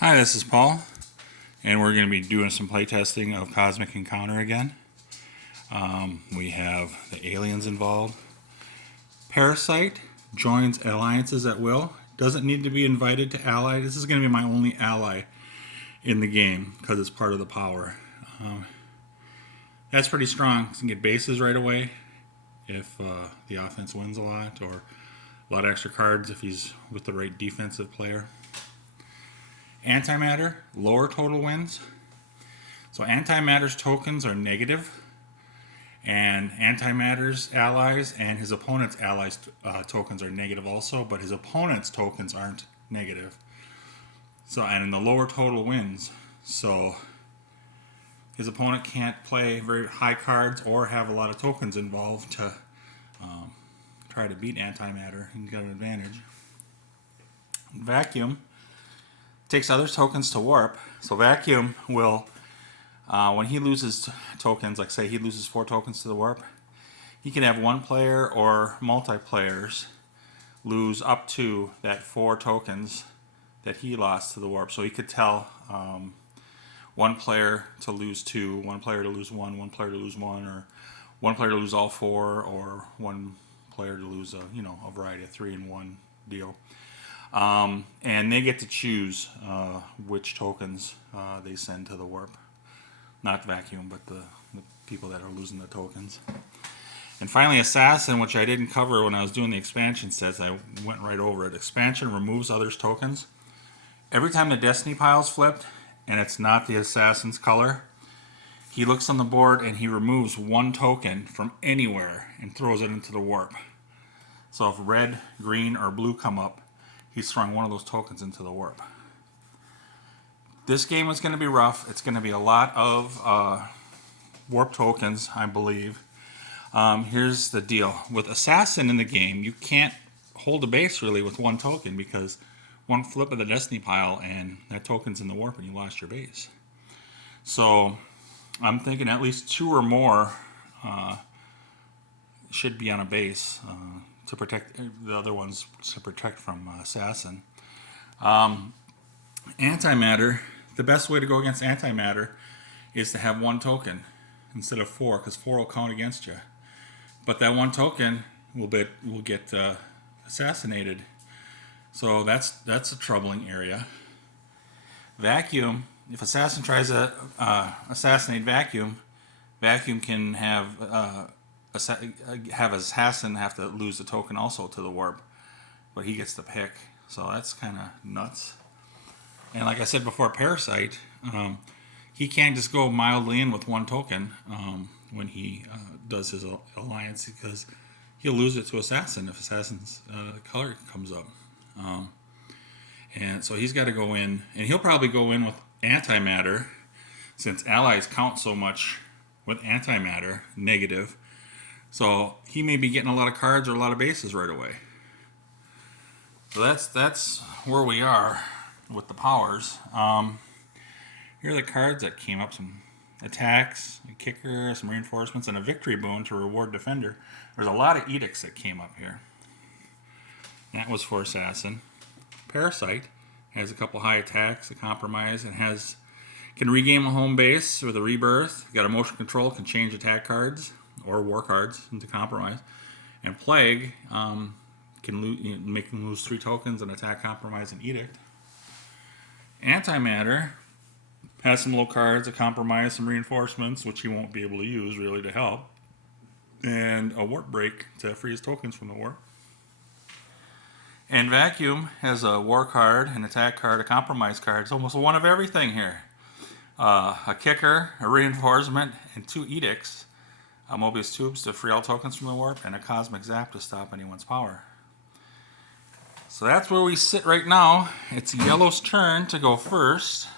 Hi, this is Paul, and we're going to be doing some playtesting of Cosmic Encounter again. We have the aliens involved. Parasite joins alliances at will. Doesn't need to be invited to ally. This is going to be my only ally in the game because it's part of the power. That's pretty strong. You can get bases right away if the offense wins a lot, or a lot of extra cards if he's with the right defensive player. Antimatter, lower total wins. So antimatter's tokens are negative, and antimatter's allies and his opponent's allies tokens are negative also, but his opponent's tokens aren't negative. So, and in the lower total wins, so his opponent can't play very high cards or have a lot of tokens involved to try to beat antimatter and get an advantage. Vacuum takes other tokens to warp. So Vacuum will, when he loses tokens, like say he loses 4 tokens to the warp, he can have one player or multiplayers lose up to that 4 tokens that he lost to the warp. So he could tell one player to lose 2, one player to lose 1, one player to lose 1, or one player to lose all 4, or one player to lose a variety of 3 in 1 deal. And they get to choose which tokens they send to the warp. Not Vacuum, but the people that are losing the tokens. And finally, Assassin, which I didn't cover when I was doing the expansion sets. I went right over it. Expansion removes others' tokens. Every time the Destiny pile's flipped, and it's not the Assassin's color, he looks on the board and he removes 1 token from anywhere and throws it into the warp. So if red, green, or blue come up, he's throwing one of those tokens into the warp. This game is going to be rough. It's going to be a lot of warp tokens, I believe. Here's the deal. With Assassin in the game, you can't hold a base really with 1 token, because one flip of the Destiny pile and that token's in the warp and you lost your base. So I'm thinking at least 2 or more should be on a base to protect the other ones, to protect from Assassin. Antimatter, the best way to go against antimatter is to have 1 token instead of 4, because 4 will count against you. But that 1 token will get assassinated. So that's a troubling area. Vacuum, if Assassin tries to assassinate Vacuum, Vacuum can have Assassin have to lose a token also to the warp, but he gets to pick. So that's kind of nuts. And like I said before, Parasite, he can't just go mildly in with 1 token when he does his alliance, because he'll lose it to Assassin if Assassin's color comes up. And so he's got to go in, and he'll probably go in with antimatter, since allies count so much with antimatter, negative. So he may be getting a lot of cards or a lot of bases right away. So that's where we are with the powers. Here are the cards that came up: some attacks, a kicker, some reinforcements, and a victory boon to reward defender. There's a lot of edicts that came up here. That was for Assassin. Parasite has a couple high attacks, a compromise, and can regain a home base with a rebirth. Got a motion control, can change attack cards or war cards into compromise. And Plague can make them lose 3 tokens, an attack, compromise, and edict. Antimatter has some low cards, a compromise, some reinforcements, which he won't be able to use really to help, and a warp break to free his tokens from the warp. And Vacuum has a war card, an attack card, a compromise card. It's almost one of everything here. A kicker, a reinforcement, and 2 edicts. Mobius tubes to free all tokens from the warp, and a cosmic zap to stop anyone's power. So that's where we sit right now. It's Yellow's turn to go first.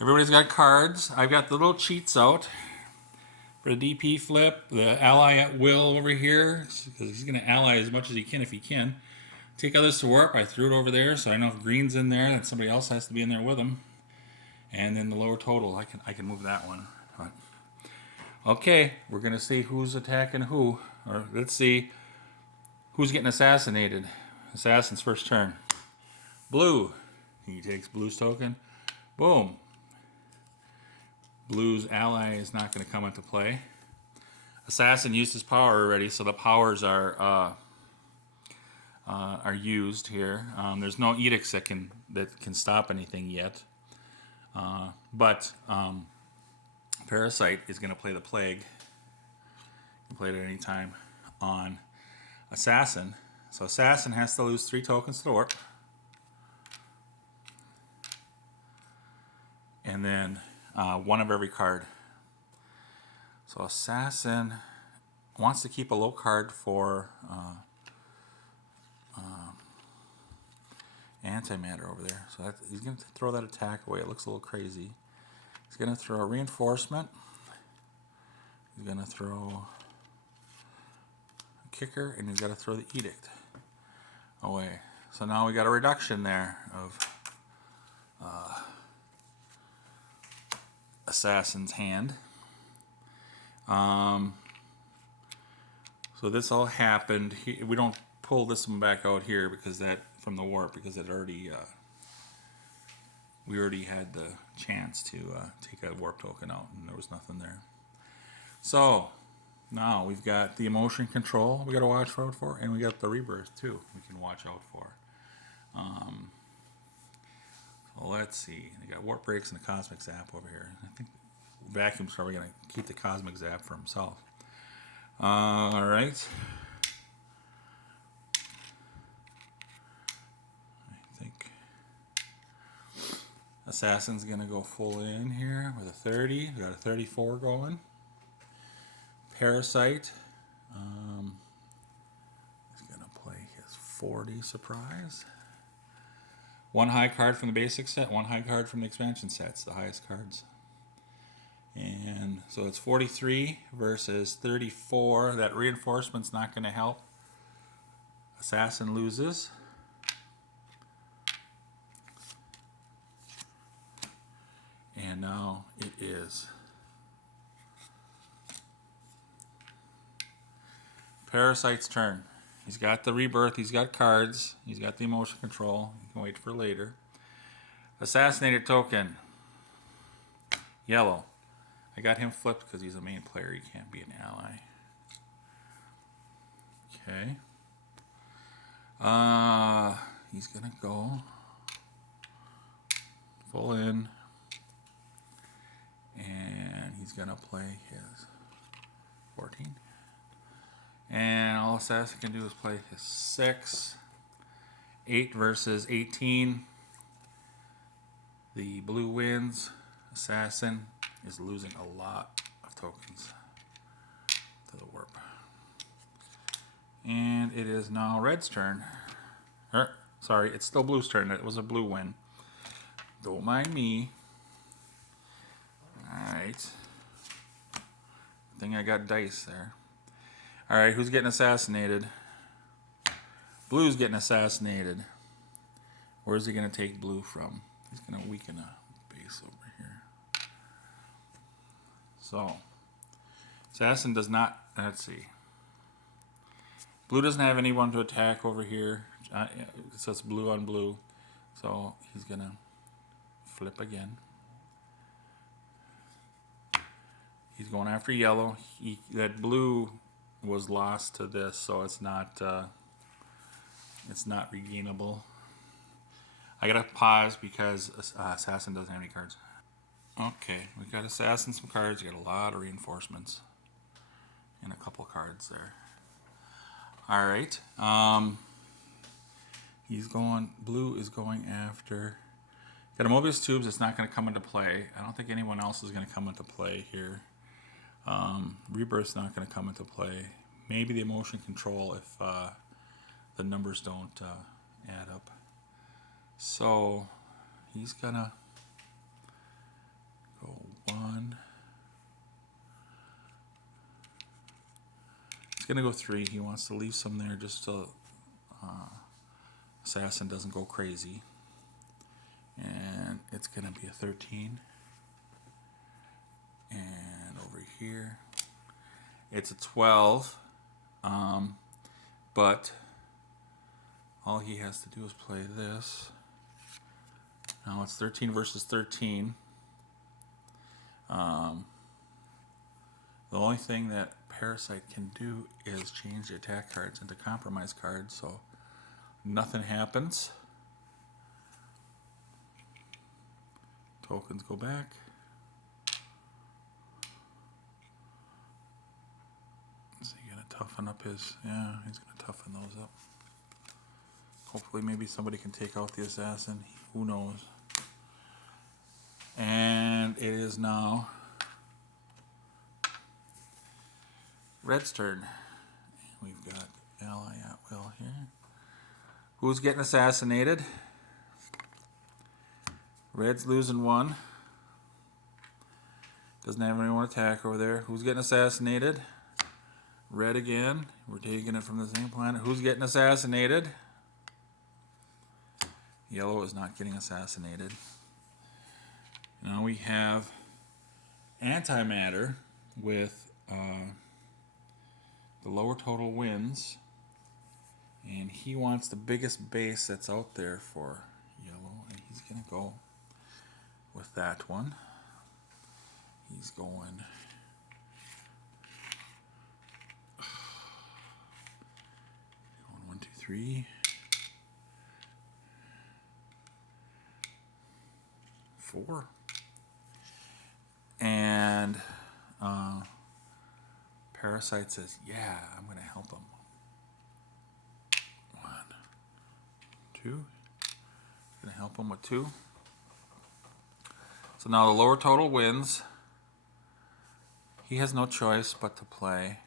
Everybody's got cards. I've got the little cheats out for the DP flip, the ally at will over here, because he's going to ally as much as he can if he can. Take others to warp. I threw it over there, so I know if green's in there, then somebody else has to be in there with him. And then the lower total, I can move that one. But, okay, we're going to see who's attacking who. Or let's see who's getting assassinated. Assassin's first turn. Blue, He takes blue's token. Boom. Blue's ally is not going to come into play. Assassin used his power already, so the powers are used here. There's no edicts that can stop anything yet. But Parasite is going to play the plague. You can play it at any time on Assassin. So Assassin has to lose 3 tokens to the warp. And then 1 of every card. So Assassin wants to keep a low card for antimatter over there. So he's going to throw that attack away. It looks a little crazy. He's going to throw a reinforcement. He's going to throw a kicker, and he's got to throw the edict away. So now we got a reduction there of Assassin's hand. So this all happened. We don't pull this one back out here because that from the warp because it already we already had the chance to take a warp token out and there was nothing there. So now we've got the emotion control we got to watch out for, and we got the rebirth too. We can watch out for. So let's see. They got warp breaks and the cosmic zap over here. I think Vacuum's probably going to keep the cosmic zap for himself. All right. I think Assassin's going to go full in here with a 30. We got a 34 going. Parasite is going to play his 40 surprise. 1 high card from the basic set, 1 high card from the expansion sets, the highest cards. And so it's 43 versus 34. That reinforcement's not going to help. Assassin loses. And now it is Parasite's turn. He's got the rebirth, he's got cards, he's got the emotion control. You can wait for later. Assassinated token. Yellow. I got him flipped because he's a main player. He can't be an ally. Okay. He's going to go full in. And he's going to play his 14. And all Assassin can do is play his 6. 8 versus 18. The blue wins. Assassin is losing a lot of tokens to the warp. And it is now red's turn. Sorry, it's still blue's turn. It was a blue win. Don't mind me. Alright. I think I got dice there. Alright, who's getting assassinated? Blue's getting assassinated. Where's he going to take blue from? He's going to weaken a base over here. So, Assassin does not, let's see. Blue doesn't have anyone to attack over here. So it's blue on blue. So he's going to flip again. He's going after yellow. That blue was lost to this, so it's not regainable. I gotta pause because Assassin doesn't have any cards. Okay, we got Assassin some cards. We got a lot of reinforcements and a couple cards there. All right. Blue is going after. Got a Mobius Tubes. It's not going to come into play. I don't think anyone else is going to come into play here. Rebirth's not going to come into play. Maybe the emotion control if the numbers don't add up. So he's going to go 1. He's going to go 3. He wants to leave some there just so Assassin doesn't go crazy. And it's going to be a 13. And over here, it's a 12. But all he has to do is play this. Now it's 13 versus 13. The only thing that Parasite can do is change the attack cards into compromise cards, so nothing happens. Tokens go back. Is he going to toughen up his... Yeah, he's going to toughen those up. Hopefully maybe somebody can take out the assassin. Who knows? And it is now Red's turn. We've got Ally at will here. Who's getting assassinated? Red's losing one. Doesn't have anyone attack over there. Who's getting assassinated? Red again. We're taking it from the same planet. Who's getting assassinated? Yellow is not getting assassinated. Now we have antimatter with the lower total wins, and he wants the biggest base that's out there for yellow, and he's going to go with that one. He's going 1, 2, 3, 4. And Parasite says, yeah, I'm going to help him. 1, 2. Going to help him with 2. So now the lower total wins. He has no choice but to play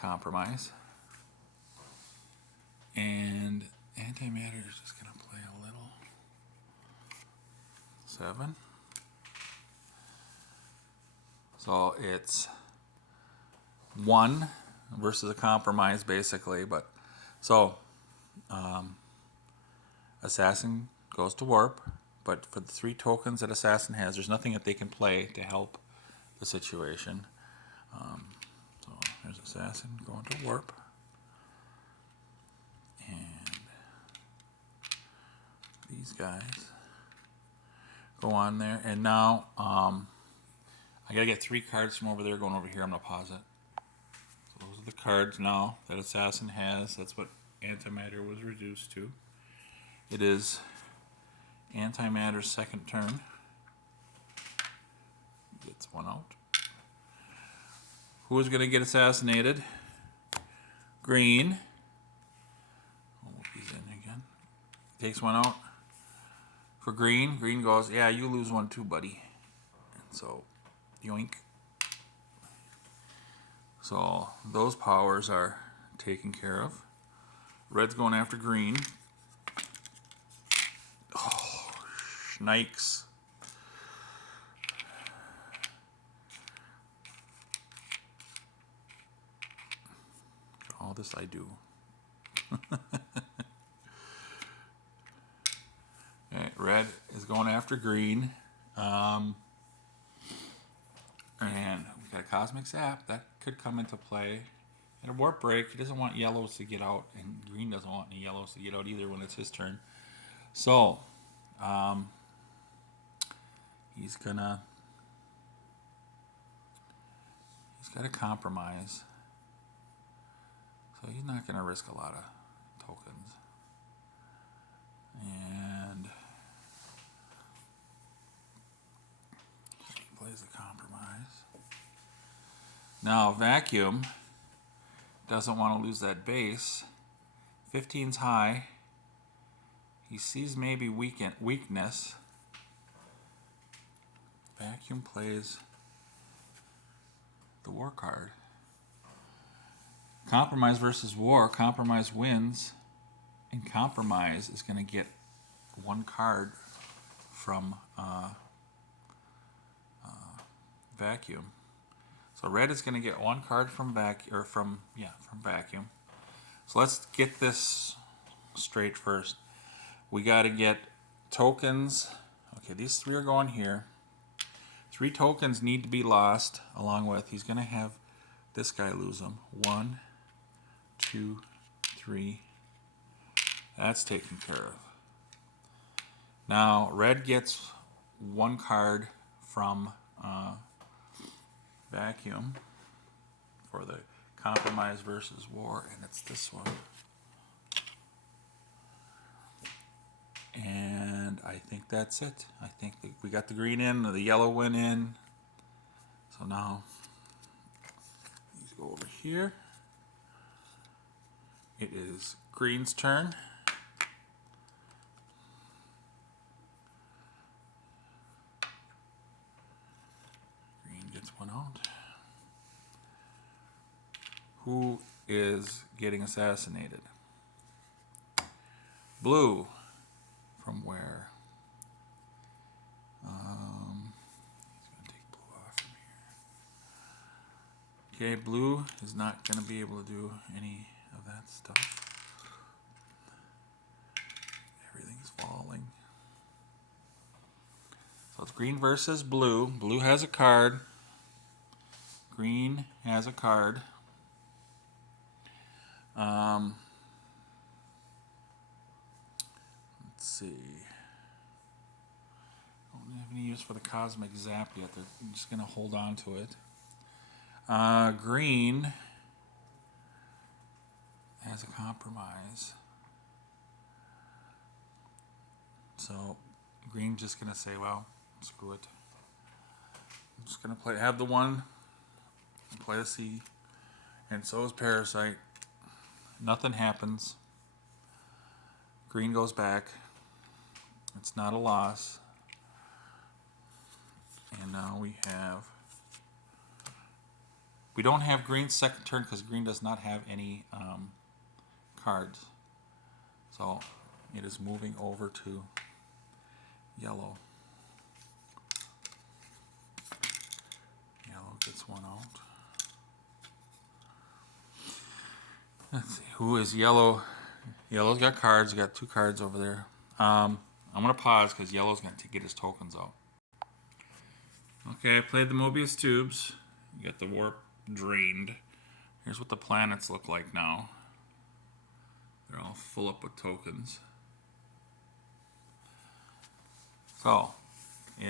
compromise. And antimatter is just going to play a little. 7. So it's 1 versus a compromise, basically. But so Assassin goes to warp, but for the 3 tokens that Assassin has, there's nothing that they can play to help the situation. So there's Assassin going to warp, and these guys go on there. And now I gotta get 3 cards from over there going over here. I'm gonna pause it. So those are the cards now that Assassin has. That's what antimatter was reduced to. It is antimatter's second turn. Gets 1 out. Who is gonna get assassinated? Green. Oh, he's in again. Takes 1 out. For green, green goes, yeah, you lose 1 too, buddy. And so, yoink. So those powers are taken care of. Red's going after green. Oh, Schnikes. All this I do. Okay, red is going after green. And we got a Cosmic Zap. That could come into play. And a Warp Break. He doesn't want yellows to get out, and green doesn't want any yellows to get out either when it's his turn. So, he's got to compromise. So he's not gonna risk a lot of tokens. And he plays the compromise. Now Vacuum doesn't want to lose that base. 15's high. He sees maybe weakness. Vacuum plays the war card. Compromise versus war. Compromise wins. And compromise is going to get 1 card from Vacuum. So red is going to get 1 card from Vacuum. So let's get this straight first. We got to get tokens. Okay, these 3 are going here. 3 tokens need to be lost, along with, he's going to have this guy lose them. 1, 2, 3. That's taken care of. Now, red gets one card from vacuum for the compromise versus war, and it's this one. And I think that's it. I think we got the green in, the yellow went in. So now, let's go over here. It is green's turn. Green gets one out. Who is getting assassinated? Blue. From where? He's going to take blue off from here. Okay, blue is not going to be able to do any of that stuff. Everything's falling. So it's green versus blue. Blue has a card. Green has a card. Let's see. Don't have any use for the cosmic zap yet. They're just going to hold on to it. Green has a compromise. So green just going to say, well, screw it. I'm just going to have the one, play a C, and so is Parasite. Nothing happens. Green goes back. It's not a loss. And now we don't have green's second turn because green does not have any cards. So it is moving over to yellow. Yellow gets one out. Let's see, who is yellow? Yellow's got cards. Got two cards over there. I'm going to pause because yellow's going to get his tokens out. Okay, I played the Mobius tubes. You got the warp drained. Here's what the planets look like now. They're all full up with tokens. So, we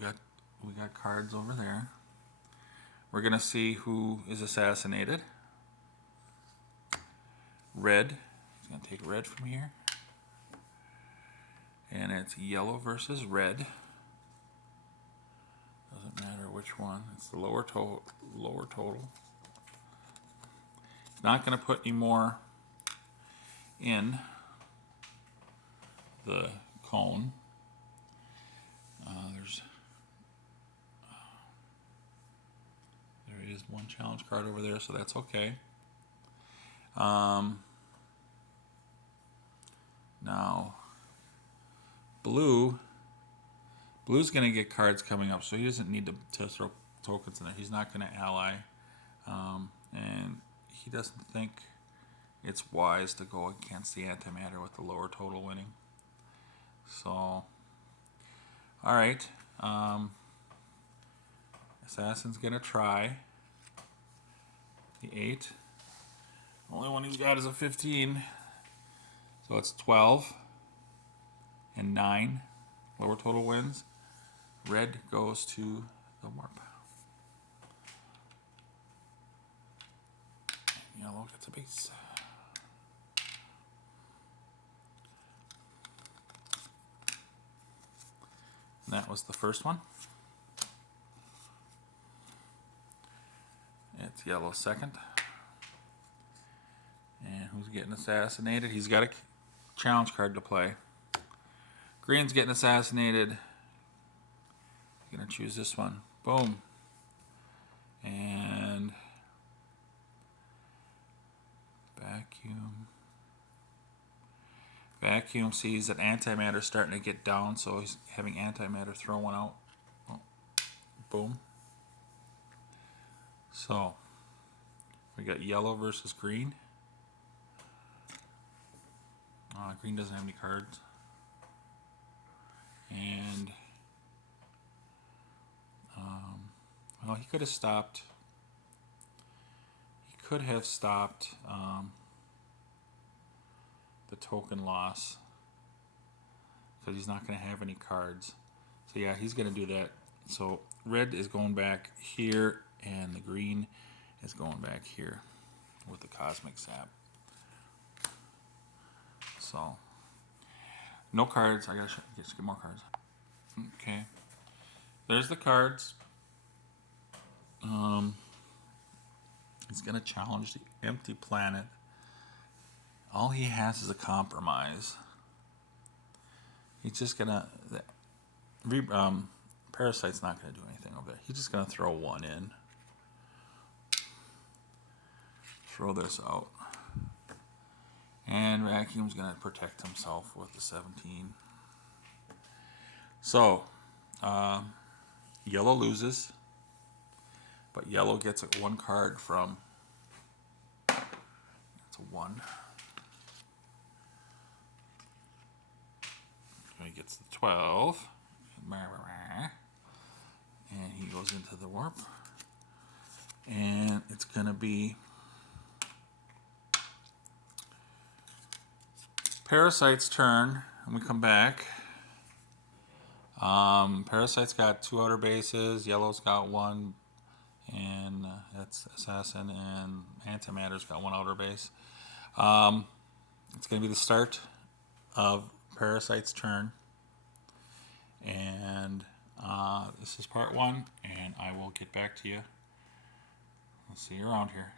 got cards over there. We're gonna see who is assassinated. Red. He's gonna take red from here. And it's yellow versus red. Doesn't matter which one. It's the lower total. It's not going to put any more in the cone. There is one challenge card over there, so that's okay. Now, Blue's going to get cards coming up, so he doesn't need to throw tokens in there. He's not going to ally, and he doesn't think it's wise to go against the antimatter with the lower total winning. So, all right. Assassin's going to try the 8. The only one he's got is a 15. So it's 12 and 9. Lower total wins. Red goes to the warp. Yellow gets a base. And that was the first one. It's yellow second. And who's getting assassinated? He's got a challenge card to play. Green's getting assassinated. I'm going to choose this one. Boom. And vacuum. Vacuum sees that antimatter's starting to get down, so he's having antimatter throw one out. Oh. Boom. So, we got yellow versus green. Green doesn't have any cards. And, well, he could have stopped. He could have stopped the token loss. because he's not going to have any cards. So yeah, he's going to do that. So red is going back here, and the green is going back here with the Cosmic Sap. So no cards. I gotta get more cards. Okay, there's the cards. He's gonna challenge the Empty Planet. All he has is a compromise. He's just gonna. Parasite's not gonna do anything over there. He's just gonna throw one in. Throw this out. And Vacuum's gonna protect himself with the 17. So, yellow loses, but yellow gets one card from. That's a 1. So he gets the 12. And he goes into the warp. And it's going to be Parasite's turn. And we come back. Parasite's got 2 outer bases. Yellow's got 1. And that's Assassin. And Antimatter's got 1 outer base. It's going to be the start of Parasite's turn. And this is part 1. And I will get back to you. I'll see you around here.